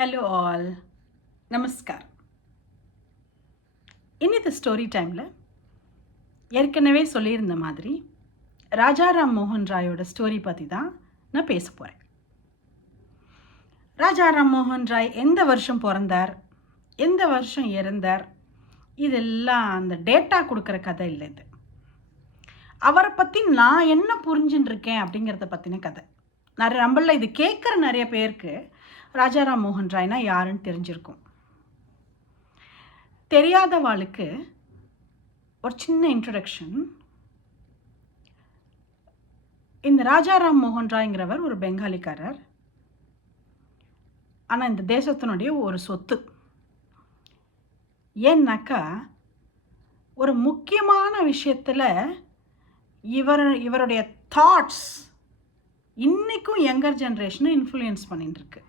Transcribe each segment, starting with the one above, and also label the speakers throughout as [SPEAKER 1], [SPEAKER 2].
[SPEAKER 1] Hello all நமஸ்கார் இன்னித்த story டைமில் ஏற்கனவே சொல்லியிருந்த மாதிரி ராஜாராம் மோகன் ராயோட ஸ்டோரி பற்றி தான் நான் பேச போகிறேன் ராஜாராம் மோகன் ராய் எந்த வருஷம் பிறந்தார்? எந்த வருஷம் இறந்தார்? இதெல்லாம் அந்த டேட்டா கொடுக்குற கதை இல்லை இது. அவரை பற்றி நான் என்ன புரிஞ்சுட்டு இருக்கேன் அப்படிங்கிறத பற்றின கதை. நிறைய நம்மள இது கேட்குற நிறைய பேருக்கு ராஜாராம் மோகன் ராய்னா யாருன்னு தெரிஞ்சிருக்கும். தெரியாதவாளுக்கு ஒரு சின்ன இன்ட்ரடக்ஷன் இந்த ராஜாராம் மோகன் ராய்ங்கிறவர் ஒரு பெங்காலிக்காரர். ஆனால் இந்த தேசத்தினுடைய ஒரு சொத்து. ஏன்னாக்கா ஒரு முக்கியமான விஷயத்தில் இவர் இவருடைய தாட்ஸ் இன்றைக்கும் யங்கர் ஜென்ரேஷனை இன்ஃப்ளூயன்ஸ் பண்ணிட்டுருக்கு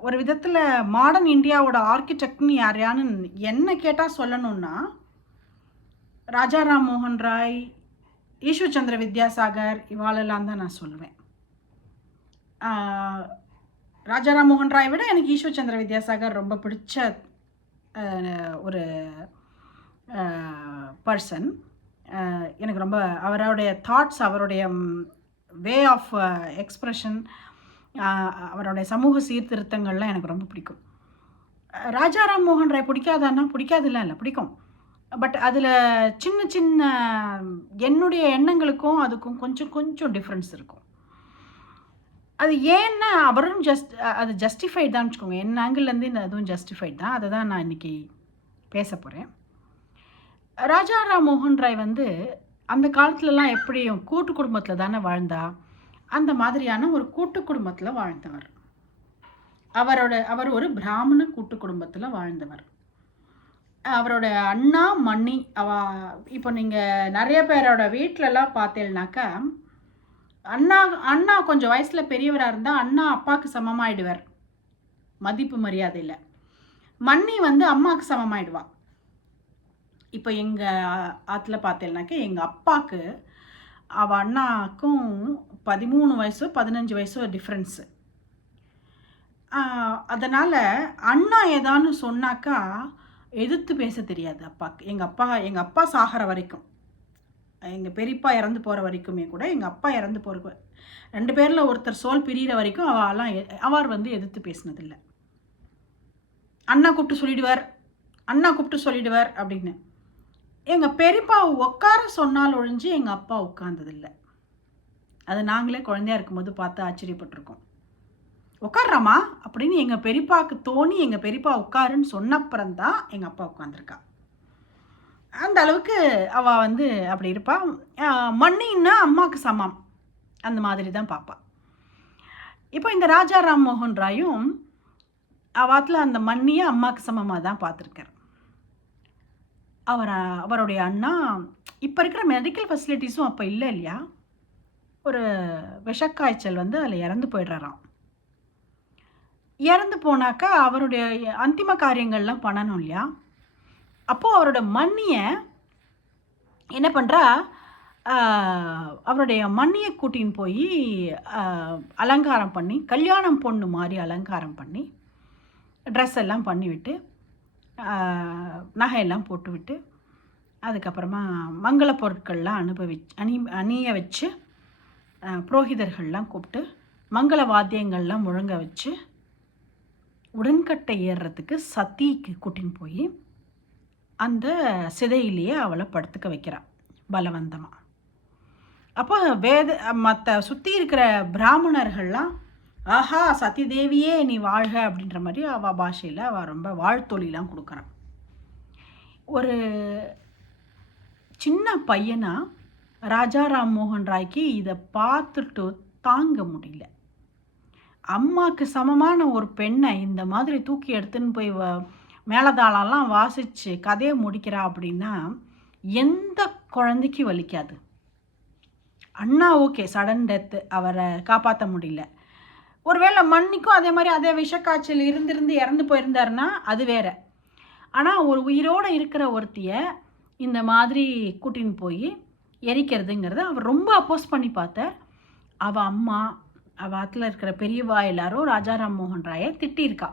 [SPEAKER 1] ஒரு விதத்தில் மாடர்ன் இந்தியாவோட ஆர்கிடெக்ட்னு யாரையானு என்ன கேட்டால் சொல்லணும்னா ராஜாராம் மோகன் ராய் ஈஸ்வர் சந்திர வித்யாசாகர் இவாளெல்லாம் தான் நான் சொல்லுவேன். ராஜா ராம் மோகன் ராய் விட எனக்கு ஈஸ்வர் சந்திர வித்யாசாகர் ரொம்ப பிடிச்ச ஒரு பர்சன் எனக்கு ரொம்ப அவருடைய தாட்ஸ் அவருடைய வே ஆஃப் எக்ஸ்ப்ரெஷன் அவருடைய சமூக சீர்திருத்தங்கள்லாம் எனக்கு ரொம்ப பிடிக்கும். ராஜா ராம் மோகன் ராய் பிடிக்காதான்னா பிடிக்காதுலாம் இல்லை பிடிக்கும். பட் அதில் சின்ன சின்ன என்னுடைய எண்ணங்களுக்கும் அதுக்கும் கொஞ்சம் கொஞ்சம் டிஃப்ரென்ஸ் இருக்கும். அது ஏன்னா அவரும் ஜஸ்ட் அது ஜஸ்டிஃபைட் தான் வச்சுக்கோங்க. என் ஆங்கிள்லேருந்து இந்த அதுவும் ஜஸ்டிஃபைட் தான். அதை தான் நான் இன்றைக்கி பேச போகிறேன் ராஜாராம் மோகன் ராய் வந்து அந்த காலத்துலலாம் எப்படியும் கூட்டு குடும்பத்தில் தானே வாழ்ந்தா? அந்த மாதிரியான ஒரு கூட்டு குடும்பத்தில் வாழ்ந்தவர். அவரோட அவர் ஒரு பிராமண கூட்டு குடும்பத்தில் வாழ்ந்தவர். அவரோட அண்ணா மண்ணி அவ இப்போ நீங்கள் நிறைய பேரோட வீட்டிலலாம் பார்த்தேன்னாக்கா அண்ணா அண்ணா கொஞ்சம் வயசில் பெரியவராக இருந்தால் அண்ணா அப்பாவுக்கு சமமாயிடுவார். மதிப்பு மரியாதையில். மண்ணி வந்து அம்மாவுக்கு சமமாயிடுவா. இப்போ எங்கள் ஆற்றுல பார்த்தேன்னாக்கா எங்கள் அப்பாவுக்கு அவள் அண்ணாக்கும் பதிமூணு வயசோ பதினஞ்சு வயசோ டிஃப்ரென்ஸு அதனால் அண்ணா ஏதான்னு சொன்னாக்கா எதிர்த்து பேச தெரியாது அப்பாவுக்கு எங்கள் அப்பா எங்கள் அப்பா சாகிற வரைக்கும். எங்கள் பெரியப்பா இறந்து போகிற வரைக்குமே கூட எங்கள் அப்பா இறந்து போகிற ரெண்டு பேரில் ஒருத்தர் சோல் பிரிகிற வரைக்கும் அவெல்லாம் அவர் வந்து எதிர்த்து பேசினதில்லை. அண்ணா கூப்பிட்டு சொல்லிடுவார். அண்ணா கூப்பிட்டு சொல்லிடுவார் அப்படின்னு. எங்கள் பெரியப்பா உட்கார சொன்னால் ஒழிஞ்சு எங்கள் அப்பா உட்காந்ததில்லை அது நாங்களே குழந்தையா இருக்கும்போது பார்த்து ஆச்சரியப்பட்டிருக்கோம். உட்கார்றாமா அப்படின்னு எங்கள் பெரியப்பாவுக்கு தோணி எங்கள் பெரியப்பா உட்காருன்னு சொன்னப்புறம் தான் எங்கள் அப்பா உட்காந்துருக்கா அந்த அளவுக்கு அவள் வந்து அப்படி இருப்பா. மண்ணின்னா அம்மாவுக்கு சமம். அந்த மாதிரி தான் பாப்பா. இப்போ இந்த ராஜாராம் மோகன் ராயும் அவாத்தில் அந்த மண்ணியை அம்மாவுக்கு சமமாக தான் பார்த்துருக்காரு. அவர் அவருடைய அண்ணா இப்போ இருக்கிற மெடிக்கல் ஃபெசிலிட்டிஸும் அப்போ இல்லை இல்லையா? ஒரு விஷக்காய்ச்சல் வந்து அதில் இறந்து போயிடுறாராம். இறந்து போனாக்கா அவருடைய அந்திம காரியங்கள்லாம் பண்ணணும் இல்லையா? அப்போது அவரோட மண்ணியை என்ன பண்ணுறா அவருடைய மண்ணியை கூட்டின்னு போய் அலங்காரம் பண்ணி கல்யாணம் பொண்ணு மாதிரி அலங்காரம் பண்ணி ட்ரெஸ் எல்லாம் பண்ணிவிட்டு நகையெல்லாம் போட்டுவிட்டு அதுக்கப்புறமா மங்கள பொருட்கள்லாம் அனுபவி அணி அணிய வச்சு புரோகிதர்கள்லாம் கூப்பிட்டு மங்கள வாத்தியங்கள்லாம் முழங்க வச்சு உடன்கட்டை ஏறுறதுக்கு சத்திக்கு கூட்டின்னு போய் அந்த சிதையிலேயே அவளை படுத்துக்க வைக்கிறாள் பலவந்தமாக அப்போ வேத மற்ற சுற்றி இருக்கிற பிராமணர்கள்லாம் ஆஹா சதி தேவியே நீ வாழ்க அப்படின்ற மாதிரி அவள் பாஷையில் அவள் ரொம்ப வாழ்த்தொழிலாம் கொடுக்குறான் ஒரு சின்ன பையனா ராஜா மோகன் ராய்க்கு இதை பார்த்துட்டு தாங்க முடியல. அம்மாவுக்கு சமமான ஒரு பெண்ணை இந்த மாதிரி தூக்கி எடுத்துன்னு போய் மேலதாளம்லாம் வாசித்து கதையை முடிக்கிறா அப்படின்னா எந்த குழந்தைக்கு வலிக்காது. அண்ணா ஓகே சடன் டெத்து அவரை காப்பாற்ற முடியல. ஒருவேளை மண்ணிக்கும் அதே மாதிரி அதே விஷக்காய்ச்சல் இருந்திருந்து இறந்து போயிருந்தாருன்னா அது வேற. ஆனால் ஒரு உயிரோடு இருக்கிற ஒருத்தியை இந்த மாதிரி கூட்டின்னு போய் எரிக்கிறதுங்கிறத அவர் ரொம்ப அப்போஸ் பண்ணி பார்த்தார். அவள் அம்மா அவள் ஆற்றுல இருக்கிற பெரியவா எல்லாரும் ராஜாராம் மோகன் ராயை திட்டியிருக்கா.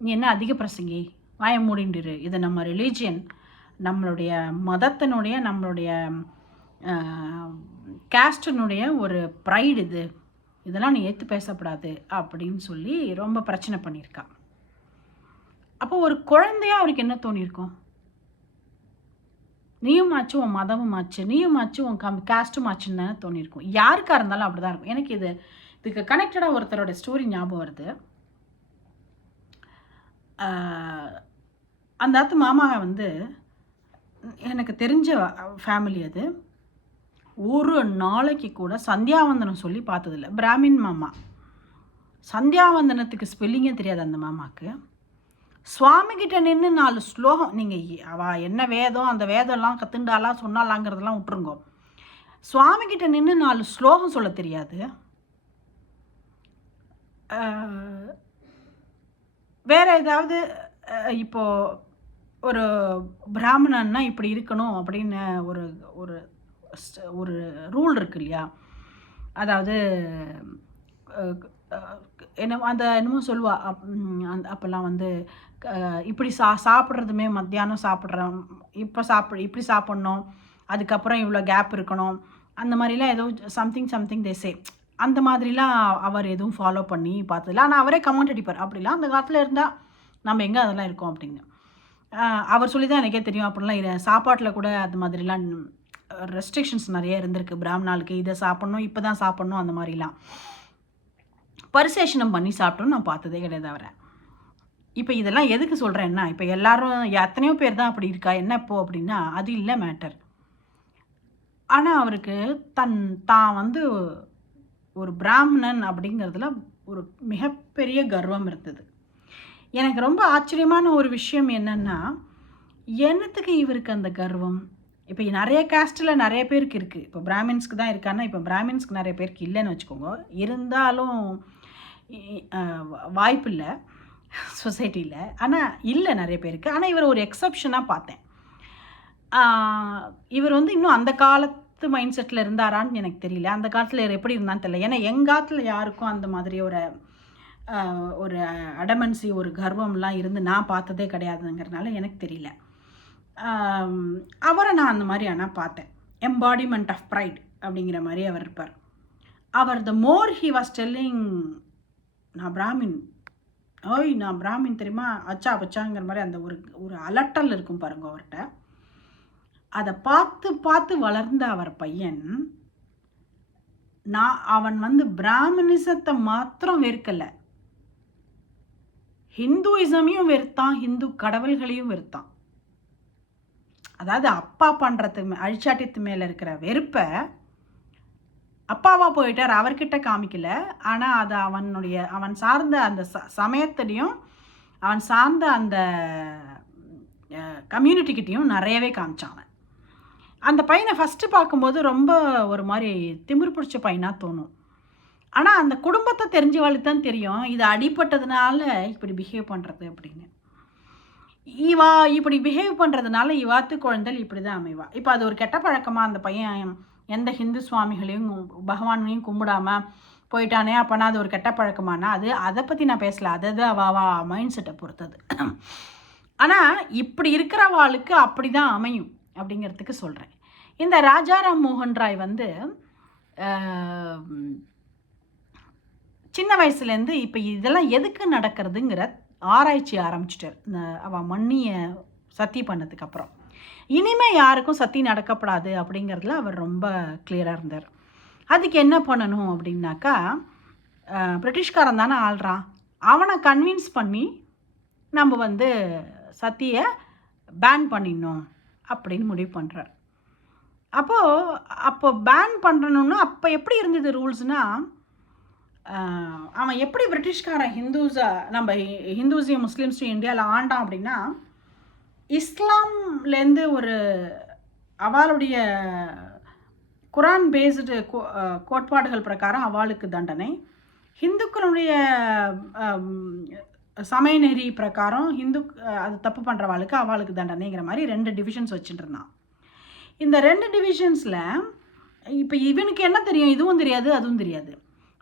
[SPEAKER 1] நீ என்ன அதிக பிரசங்கி? வாய மூடிண்டிரு. இது நம்ம ரிலீஜியன் நம்மளுடைய மதத்தினுடைய நம்மளுடைய கேஸ்டினுடைய ஒரு ப்ரைடு இது. இதெல்லாம் நீ ஏற்று பேசப்படாது அப்படின்னு சொல்லி ரொம்ப பிரச்சனை பண்ணியிருக்கா. அப்போ ஒரு குழந்தையா அவருக்கு என்ன தோணியிருக்கும்? நீயும் ஆச்சு உன் மதமும் ஆச்சு நீயும் ஆச்சு உன் கம் கேஸ்ட்டும் ஆச்சுன்னு தானே தோணியிருக்கும். யாருக்காக இருந்தாலும் அப்படி தான் இருக்கும். எனக்கு இது இதுக்கு கனெக்டடாக ஒருத்தரோட ஸ்டோரி ஞாபகம் வருது. அந்த அத்து மாமா வந்து எனக்கு தெரிஞ்ச ஃபேமிலி அது. ஒரு நாளைக்கு கூட சந்தியாவந்தனம் சொல்லி பார்த்ததில்ல. பிராமின் மாமா. சந்தியாவந்தனத்துக்கு ஸ்பெல்லிங்கே தெரியாது அந்த மாமாவுக்கு சுவாமிகிட்ட நின்று நாலு ஸ்லோகம் நீங்கள் அவ என்ன வேதம் அந்த வேதம்லாம் கத்துண்டாலாம் சொன்னாலாங்கிறதெல்லாம் விட்டுருங்கோ. சுவாமிகிட்ட நின்று நாலு ஸ்லோகம் சொல்ல தெரியாது. வேறு ஏதாவது இப்போது ஒரு பிராமணன்னா இப்படி இருக்கணும் அப்படின்னு ஒரு ஒரு ஒரு ரூல் இருக்கு இல்லையா அதாவது என்ன அந்த என்னமோ சொல்லுவா அப்- அந்த அப்போல்லாம் வந்து இப்படி சா சாப்பிட்றதுமே மத்தியானம் சாப்பிட்றோம் இப்போ சாப்பிட் இப்படி சாப்பிட்ணும் அதுக்கப்புறம் இவ்வளோ கேப் இருக்கணும் அந்த மாதிரிலாம் ஏதோ சம்திங் சம்திங் தேசே அந்த மாதிரிலாம் அவர் எதுவும் ஃபாலோ பண்ணி பார்த்ததில்ல. ஆனால் அவரே கமெண்ட் அடிப்பார். அப்படிலாம் அந்த காலத்தில் இருந்தால் நம்ம எங்கே அதெல்லாம் இருக்கோம்? அப்படின்னு. அவர் சொல்லி தான் எனக்கே தெரியும். அப்படிலாம் இல்லை சாப்பாட்டில் கூட அது மாதிரிலாம் ரெஸ்ட்ரிக்ஷன்ஸ் நிறைய இருந்திருக்கு. பிராமணாளுக்கு இதை சாப்பிட்ணும் இப்போ தான் சாப்பிட்ணும் அந்த மாதிரிலாம். பரிசேஷனம் பண்ணி சாப்பிட்டோன்னு நான் பார்த்ததே கிடையாது அவரை. இப்போ இதெல்லாம் எதுக்கு சொல்கிறேன்னா இப்போ எல்லாரும் எத்தனையோ பேர் தான் அப்படி இருக்கா என்ன இப்போ அப்படின்னா அது இல்லை மேட்டர் ஆனால் அவருக்கு தன் தான் வந்து ஒரு பிராமணன் அப்படிங்கிறதுல ஒரு மிகப்பெரிய கர்வம் இருந்தது. எனக்கு ரொம்ப ஆச்சரியமான ஒரு விஷயம் என்னென்னா என்னத்துக்கு இவருக்கு அந்த கர்வம்? இப்போ நிறைய காஸ்ட்டில் நிறைய பேருக்கு இருக்குது இப்போ பிராமின்ஸ்க்கு தான் இருக்கான்னா இப்போ பிராமின்ஸ்க்கு நிறைய பேருக்கு இல்லைன்னு வச்சுக்கோங்க. இருந்தாலும் வாய்ப்பு இல்லை. சொசைட்டியில் ஆனால் இல்லை நிறைய பேருக்கு. ஆனால் இவர் ஒரு எக்ஸப்ஷனாக பார்த்தேன். இவர் வந்து இன்னும் அந்த காலத்து மைண்ட் செட்டில் இருந்தாரான்னு எனக்கு தெரியல. அந்த காலத்தில் இவர் எப்படி இருந்தான்னு தெரியல. ஏன்னா காலத்தில் யாருக்கும் அந்த மாதிரி ஒரு ஒரு அடமன்சி ஒரு கர்வம்லாம் இருந்து நான் பார்த்ததே கிடையாதுங்கிறதுனால எனக்கு தெரியல. அவரை நான் அந்த மாதிரி ஆனால் பார்த்தேன். எம்பாடிமெண்ட் ஆஃப் ப்ரைட் அப்படிங்கிற மாதிரி அவர் இருப்பார். அவர் the more he was telling நான் பிராமின் ஓய் நான் பிராமின் தெரியுமா? அச்சா பச்சாங்கிற மாதிரி அந்த ஒரு ஒரு அலட்டல் இருக்கும் பாருங்க அவர்கிட்ட. அதை பார்த்து பார்த்து வளர்ந்த அவர் பையன் நான் அவன் வந்து பிராமணிசத்தை மாத்திரம் வெறுக்கலை. ஹிந்துயிசமையும் வெறுத்தான் ஹிந்து கடவுள்களையும் வெறுத்தான். அதாவது அப்பா பண்ணுறது அழிச்சாட்டியத்து மேலே இருக்கிற வெறுப்பை அப்பாவா போயிட்டார் அவர்கிட்ட காமிக்கல. ஆனால் அது அவனுடைய அவன் சார்ந்த அந்த ச சமயத்துலேயும் அவன் சார்ந்த அந்த கம்யூனிட்டிக்கிட்டேயும் நிறையவே காமிச்சான் அவன். அந்த பையனை ஃபஸ்ட்டு பார்க்கும்போது ரொம்ப ஒரு மாதிரி திமிர் பிடிச்ச பையனாக தோணும். ஆனால் அந்த குடும்பத்தை தெரிஞ்சவாளுக்கு தான் தெரியும் இது அடிப்பட்டதுனால இப்படி பிஹேவ் பண்ணுறது அப்படின்னு. இவா இப்படி பிஹேவ் பண்ணுறதுனால இவாத்து குழந்தைகள் இப்படி தான் அமைவா. இப்போ அது ஒரு கெட்ட பழக்கமாக அந்த பையன் எந்த ஹிந்து சுவாமிகளையும் பகவானையும் கும்பிடாம போயிட்டானே அப்போனா அது ஒரு கெட்ட பழக்கமானா அது அதை பற்றி நான் பேசல. அது அது மைண்ட் செட்டை பொறுத்தது. ஆனால் இப்படி இருக்கிறவாளுக்கு அப்படி தான் அமையும் அப்படிங்கிறதுக்கு சொல்கிறேன் இந்த ராஜாராம் மோகன் ராய் வந்து சின்ன வயசுலேருந்து இப்போ இதெல்லாம் எதுக்கு நடக்கிறதுங்கிற ஆராய்ச்சி ஆரம்பிச்சிட்டார். அவள் மண்ணியை சத்தி பண்ணதுக்கப்புறம். இனிமேல் இனிமே யாருக்கும் சத்தி நடக்கப்படாது அப்படிங்கிறதுல அவர் ரொம்ப கிளியராக இருந்தார். அதுக்கு என்ன பண்ணணும் அப்படின்னாக்கா பிரிட்டிஷ்காரன் தானே ஆள்றான். அவனை கன்வின்ஸ் பண்ணி நம்ம வந்து சத்தியை பேன் பண்ணிடணும் அப்படின்னு முடிவு பண்ணுறார் அப்போது அப்போ பேன் பண்ணணும்னா அப்போ எப்படி இருந்தது ரூல்ஸ்னால் அவன் எப்படி பிரிட்டிஷ்காரன் ஹிந்துஸை நம்ம ஹிந்துஸையும் முஸ்லீம்ஸையும் இந்தியாவில் ஆண்டான் அப்படின்னா இஸ்லாம்லேருந்து ஒரு அவளுடைய குரான் பேஸ்டு கோட்பாடுகள் பிரகாரம் அவளுக்கு தண்டனை. ஹிந்துக்களுடைய சமய நெறி பிரகாரம் ஹிந்து அது தப்பு பண்ணுறவாளுக்கு அவளுக்கு தண்டனைங்கிற மாதிரி ரெண்டு டிவிஷன்ஸ் வச்சுட்டு இருந்தான் இந்த ரெண்டு டிவிஷன்ஸில் இப்போ இவனுக்கு என்ன தெரியும்? இதுவும் தெரியாது அதுவும் தெரியாது.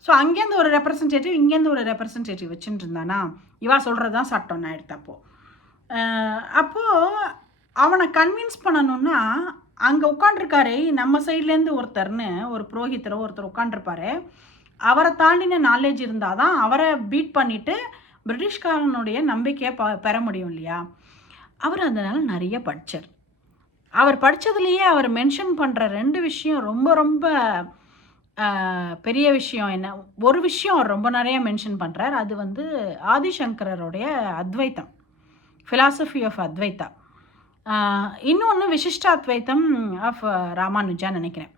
[SPEAKER 1] ஸோ அங்கேருந்து ஒரு ரெப்ரசன்டேட்டிவ் இங்கேருந்து ஒரு ரெப்ரசன்டேட்டிவ் வச்சுட்டு இருந்தானா இவா சொல்கிறது தான் சட்டம் நான் எடுத்தப்போ அப்போது அவனை கன்வின்ஸ் பண்ணணும்னா அங்கே உட்காண்டிருக்காரு நம்ம சைட்லேருந்து ஒருத்தர்னு ஒரு புரோஹித்தரோ ஒருத்தர் உட்காண்டிருப்பாரு அவரை தாண்டின நாலேஜ் இருந்தால் தான் அவரை பீட் பண்ணிவிட்டு பிரிட்டிஷ்காரனுடைய நம்பிக்கையை ப பெற முடியும் இல்லையா? அவர் அதனால் நிறைய படித்தார் அவர் படித்ததுலேயே அவர் மென்ஷன் பண்ணுற ரெண்டு விஷயம் ரொம்ப ரொம்ப பெரிய விஷயம் என்ன? ஒரு விஷயம் அவர் ரொம்ப நிறைய மென்ஷன் பண்ணுறார் அது வந்து ஆதிசங்கரருடைய அத்வைத்தம். ஃபிலாசபி ஆஃப் அத்வைத்தா இன்னொன்று விசிஷ்டாத்வைத்தம் ஆஃப் ராமானுஜா நினைக்கிறேன்.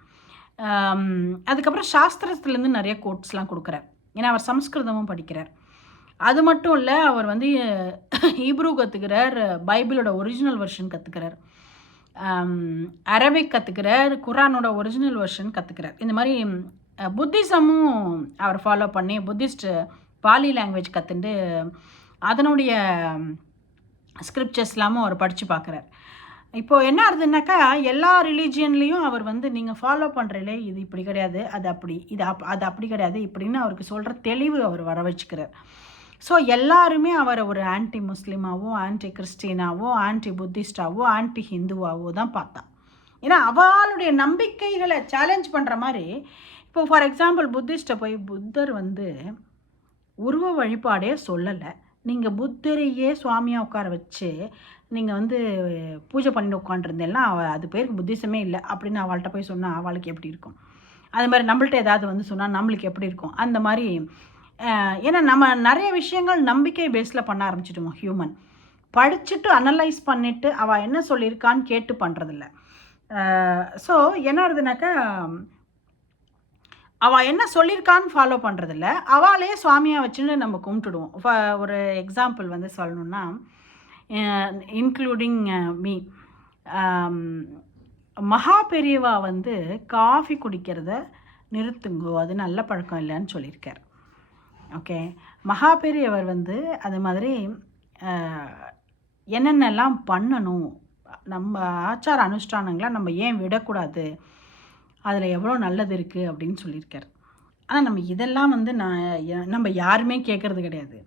[SPEAKER 1] அதுக்கப்புறம் சாஸ்திரத்துலேருந்து நிறைய கோட்ஸ்லாம் கொடுக்குறார். ஏன்னா அவர் சம்ஸ்கிருதமும் படிக்கிறார். அது மட்டும் இல்லை அவர் வந்து ஹீப்ரூ கற்றுக்கிறார் பைபிளோட ஒரிஜினல் வெர்ஷன் கற்றுக்கிறார் அரபிக் கற்றுக்கிறார் குரானோட ஒரிஜினல் வெர்ஷன் கற்றுக்கிறார் இந்த மாதிரி புத்திசமும் அவர் ஃபாலோ பண்ணி புத்திஸ்ட் பாலி லாங்குவேஜ் கற்றுண்டு அதனுடைய ஸ்கிரிப்சர்ஸ்லாமும் அவர் படித்து பார்க்குறார் இப்போது என்ன ஆகுதுன்னாக்கா எல்லா ரிலீஜியன்லேயும் அவர் வந்து நீங்கள் ஃபாலோ பண்ணுறீங்களே இது இப்படி கிடையாது அது அப்படி இது அப் அது அப்படி கிடையாது இப்படின்னு அவருக்கு சொல்கிற தெளிவு அவர் வர வச்சுக்கிறார். ஸோ எல்லாருமே அவரை ஒரு ஆன்டி முஸ்லீமாவோ ஆன்டி கிறிஸ்டினாவோ ஆன்டி புத்திஸ்டாவோ ஆன்டி ஹிந்துவாவோ தான் பார்த்தா. ஏன்னா அவளுடைய நம்பிக்கைகளை சேலஞ்ச் பண்ணுற மாதிரி இப்போ ஃபார் எக்ஸாம்பிள் புத்திஸ்ட்டை போய் புத்தர் வந்து உருவ வழிபாடே சொல்லலை. நீங்கள் புத்தரையே சுவாமியாக உட்கார வச்சு நீங்கள் வந்து பூஜை பண்ணி உட்காந்துருந்தேன்னா அவள் அது பேருக்கு புத்திசமே இல்லை அப்படின்னு அவள்கிட்ட போய் சொன்னால் அவளுக்கு எப்படி இருக்கும்? அது மாதிரி நம்மள்ட்ட ஏதாவது வந்து சொன்னால் நம்மளுக்கு எப்படி இருக்கும்? அந்த மாதிரி ஏன்னா நம்ம நிறைய விஷயங்கள் நம்பிக்கை பேஸில் பண்ண ஆரம்பிச்சிடுவோம் ஹியூமன் படிச்சுட்டு அனலைஸ் பண்ணிவிட்டு அவள் என்ன சொல்லியிருக்கான்னு கேட்டு பண்ணுறதில்ல ஸோ என்ன ஆகுதுனாக்கா அவள் என்ன சொல்லியிருக்கான்னு ஃபாலோ பண்ணுறதில்ல அவளே சுவாமியாக வச்சுன்னு நம்ம கும்பிட்டுடுவோம். ஒரு எக்ஸாம்பிள் வந்து சொல்லணுன்னா இன்க்ளூடிங் மீ மகா பெரியவா வந்து காஃபி குடிக்கிறத நிறுத்துங்கோ அது நல்ல பழக்கம் இல்லைன்னு சொல்லியிருக்கார். ஓகே. மகா பெரியவர் வந்து அது மாதிரி என்னென்னலாம் பண்ணணும்? நம்ம ஆச்சார அனுஷ்டானங்களை நம்ம ஏன் விடக்கூடாது? அதில் எவ்வளோ நல்லது இருக்குது அப்படின்னு சொல்லியிருக்கார். ஆனால் நம்ம இதெல்லாம் வந்து நான் நம்ம யாருமே கேட்குறது கிடையாது.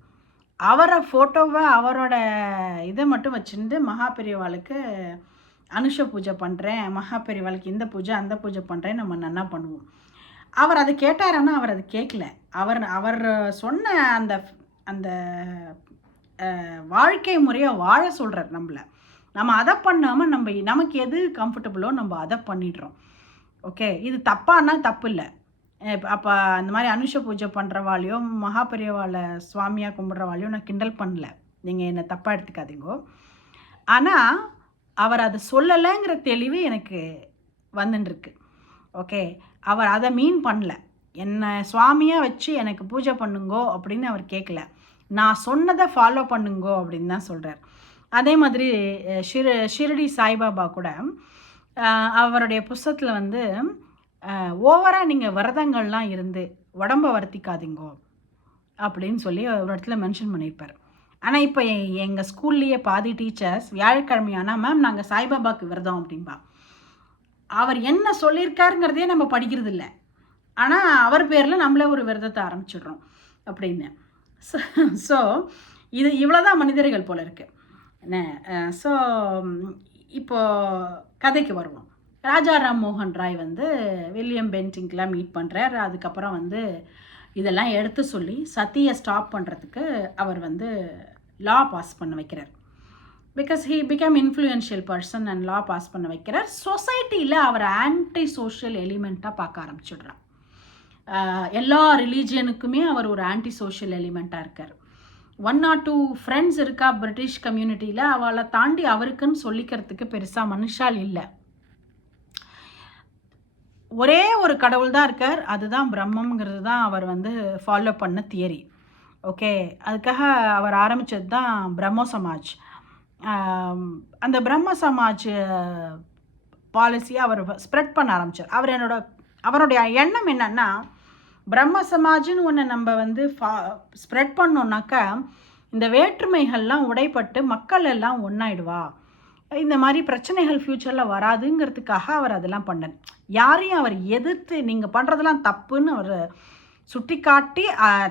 [SPEAKER 1] அவரை ஃபோட்டோவை அவரோட இதை மட்டும் வச்சுருந்து மகாபெரியவாளுக்கு அனுஷ பூஜை பண்ணுறேன் மகாபெரியவாளுக்கு இந்த பூஜை அந்த பூஜை பண்ணுறேன் நம்ம நன்னா பண்ணுவோம். அவர் அதை கேட்டாரான்னா அவர் அதை கேட்கல அவர் அவர் சொன்ன அந்த அந்த வாழ்க்கை முறையை வாழ சொல்கிறார் நம்மளை. நம்ம அதை பண்ணாமல் நம்ம நமக்கு எது கம்ஃபர்டபுளோ நம்ம அதை பண்ணிடுறோம். ஓகே? இது தப்பானா தப்பு இல்லை அப்போ அந்த மாதிரி அனுஷ பூஜை பண்ணுறவாளையோ மகாபெரியவாளை சுவாமியாக கும்பிட்றவாளையோ நான் கிண்டல் பண்ணல. நீங்கள் என்னை தப்பாக எடுத்துக்காதீங்கோ. ஆனால் அவர் அதை சொல்லலைங்கிற தெளிவு எனக்கு வந்துட்டுருக்கு ஓகே? அவர் அதை மீன் பண்ணல. என்னை சுவாமியாக வச்சு எனக்கு பூஜை பண்ணுங்கோ அப்படின்னு அவர் கேட்கல நான் சொன்னதை ஃபாலோ பண்ணுங்கோ அப்படின்னு தான் சொல்கிறார் அதே மாதிரி ஷிரு ஷிரடி சாய்பாபா கூட அவருடைய புஸ்தத்தில் வந்து ஓவராக நீங்கள் விரதங்கள்லாம் இருந்து உடம்பை வருத்திக்காதீங்கோ அப்படின்னு சொல்லி ஒரு இடத்துல மென்ஷன் பண்ணியிருப்பார். ஆனால் இப்போ எங்கள் ஸ்கூல்லையே பாதி டீச்சர்ஸ் வியாழக்கிழமையானா மேம் நாங்கள் சாய்பாபாவுக்கு விரதம் அப்படின்பா அவர் என்ன சொல்லியிருக்காருங்கிறதே நம்ம படிக்கிறது இல்லை ஆனால் அவர் பேரில் நம்மளே ஒரு விரதத்தை ஆரம்பிச்சிடுறோம் அப்படின்னு. ஸோ இது இவ்வளோதான் மனிதர்கள் போல இருக்குது என்ன? ஸோ இப்போது கதைக்கு வருவோம். ராஜா ராம் மோகன் ராய் வந்து வில்லியம் பென்டிங்க்கெலாம் மீட் பண்ணுறார் அதுக்கப்புறம் வந்து இதெல்லாம் எடுத்து சொல்லி சத்தியை ஸ்டாப் பண்ணுறதுக்கு அவர் வந்து லா பாஸ் பண்ண வைக்கிறார். Because he become influential person and law pass பண்ண வைக்கிறார். சொசைட்டியில் அவர் ஆன்டி சோஷியல் எலிமெண்ட்டாக பார்க்க ஆரம்பிச்சிடுறார். எல்லா ரிலீஜியனுக்குமே அவர் ஒரு ஆன்டி சோஷியல் எலிமெண்ட்டாக இருக்கார். ஒன் ஆர் டூ ஃப்ரெண்ட்ஸ் இருக்கா பிரிட்டிஷ் கம்யூனிட்டியில் அவளை தாண்டி அவருக்குன்னு சொல்லிக்கிறதுக்கு பெருசாக மனுஷால் இல்லை. ஒரே ஒரு கடவுள் தான் இருக்கார். அதுதான் பிரம்மங்கிறது தான் அவர் வந்து ஃபாலோ பண்ண தியரி ஓகே அதுக்காக அவர் ஆரம்பித்தது தான் பிரம்மோ சமாஜ். அந்த பிரம்ம சமாஜ் பாலிசியை அவர் ஸ்ப்ரெட் பண்ண ஆரம்பித்தார் அவர் என்னோட அவருடைய எண்ணம் என்னென்னா பிரம்ம சமாஜ்னு ஒன்று நம்ம வந்து ஃபா ஸ்ப்ரெட் பண்ணோன்னாக்கா இந்த வேற்றுமைகள்லாம் உடைப்பட்டு மக்கள் எல்லாம் ஒன்றாயிடுவா இந்த மாதிரி பிரச்சனைகள் ஃப்யூச்சரில் வராதுங்கிறதுக்காக அவர் அதெல்லாம் பண்ணார். யாரையும் அவர் எதிர்த்து நீங்கள் பண்ணுறதெல்லாம் தப்புன்னு அவர் சுட்டி காட்டி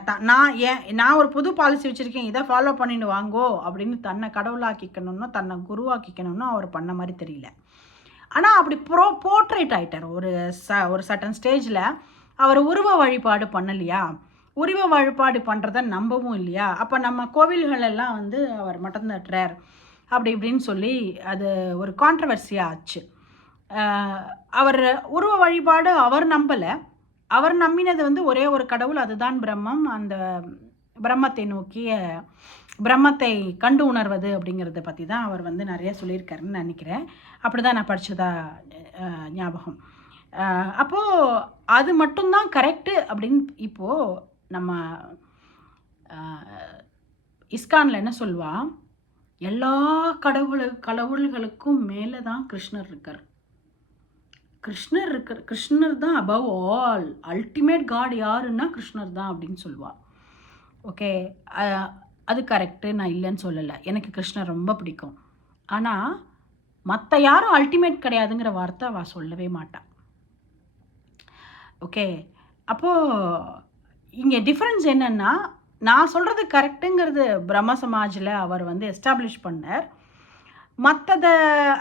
[SPEAKER 1] த- நான் ஏன் நான் ஒரு புது பாலிசி வச்சுருக்கேன். இதை ஃபாலோ பண்ணிட்டு வாங்கோ அப்படின்னு தன்னை கடவுளாக்கிக்கணும்னு தன்னை குருவாக்கிக்கணும்னு அவர் பண்ண மாதிரி தெரியல. ஆனால் அப்படி ப்ரோ போர்ட்ரேட் ஆயிட்டார். ஒரு ச ஒரு சட்டன் ஸ்டேஜில் அவர் உருவ வழிபாடு பண்ணலையா? உருவ வழிபாடு பண்ணுறத நம்பவும் இல்லையா? அப்போ நம்ம கோவில்கள் எல்லாம் வந்து அவர் மட்டும் தட்டுறார் அப்படி இப்படின்னு சொல்லி அது ஒரு கான்ட்ரவர்சியாக ஆச்சு. அவர் உருவ வழிபாடு அவர் நம்பலை. அவர் நம்பினது வந்து ஒரே ஒரு கடவுள் அதுதான் பிரம்மம். அந்த பிரம்மத்தை நோக்கிய பிரம்மத்தை கண்டு உணர்வது அப்படிங்கிறத பற்றி தான் அவர் வந்து நிறைய சொல்லியிருக்காருன்னு நினைக்கிறேன். அப்படி தான் நான் படித்ததா ஞாபகம். அப்போது அது மட்டும்தான் கரெக்டு அப்படின்னு இப்போது நம்ம இஸ்கானில் என்ன சொல்வா? எல்லா கடவுள் கடவுள்களுக்கும் மேலே தான் கிருஷ்ணர் இருக்கார். கிருஷ்ணர் இருக்கிற கிருஷ்ணர் தான் அபவ் ஆல் அல்டிமேட் காட் யாருன்னா கிருஷ்ணர் தான் அப்படின்னு சொல்லுவாள் ஓகே அது கரெக்டு நான் இல்லைன்னு சொல்லலை. எனக்கு கிருஷ்ணர் ரொம்ப பிடிக்கும். ஆனால் மற்ற யாரும் அல்டிமேட் கிடையாதுங்கிற வார்த்தை அவள் சொல்லவே மாட்டாள் ஓகே அப்போது இங்கே டிஃப்ரென்ஸ் என்னென்னா நான் சொல்கிறது கரெக்டுங்கிறது பிரம்ம சமாஜில் அவர் வந்து எஸ்டாப்ளிஷ் பண்ணார். மற்றதை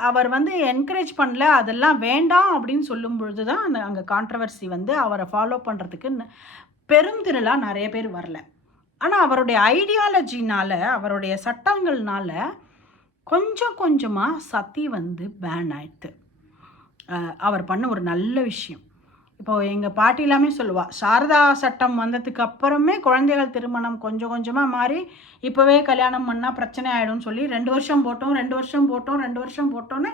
[SPEAKER 1] அவர் வந்து என்கரேஜ் பண்ணல அதெல்லாம் வேண்டாம் அப்படின்னு சொல்லும் பொழுது தான் அந்த அங்கே கான்ட்ரவர்சி வந்து அவரை ஃபாலோ பண்ணுறதுக்கு பெரும் திரளாக நிறைய பேர் வரல. ஆனால் அவருடைய ஐடியாலஜினால் அவருடைய சட்டங்கள்னால கொஞ்சம் கொஞ்சமாக சதி வந்து பேன் ஆயிடுது அவர் பண்ண ஒரு நல்ல விஷயம். இப்போ எங்கள் பாட்டி எல்லாமே சொல்லுவாள் சாரதா சட்டம் வந்ததுக்கு அப்புறமே குழந்தைகள் திருமணம் கொஞ்சம் கொஞ்சமாக மாறி இப்போவே கல்யாணம் பண்ணால் பிரச்சனை ஆகிடும்னு சொல்லி ரெண்டு வருஷம் போட்டோம் ரெண்டு வருஷம் போட்டோம் ரெண்டு வருஷம் போட்டோன்னு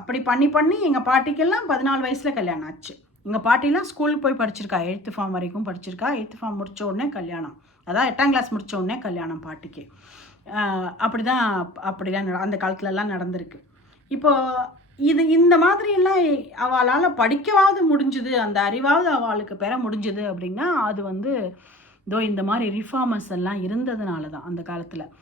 [SPEAKER 1] அப்படி பண்ணி பண்ணி எங்கள் பாட்டிக்கெல்லாம் பதினாலு வயசில் கல்யாணம் ஆச்சு. எங்கள் பாட்டிலாம் ஸ்கூலுக்கு போய் படிச்சிருக்கா எயித்து ஃபார்ம் வரைக்கும் படிச்சிருக்கா எயித்து ஃபார்ம் முடித்த உடனே கல்யாணம். அதான் எட்டாம் கிளாஸ் முடித்த உடனே கல்யாணம் பாட்டிக்கு. அப்படி தான் அப்படி தான் அந்த காலத்துலலாம் நடந்திருக்கு. இப்போது இது இந்த மாதிரியெல்லாம் அவளால் படிக்கவாவது முடிஞ்சுது அந்த அறிவாவது அவளுக்கு பெற முடிஞ்சுது அப்படின்னா அது வந்து இதோ இந்த மாதிரி ரிஃபார்மர்ஸ் எல்லாம் இருந்ததுனால தான் அந்த காலத்தில்.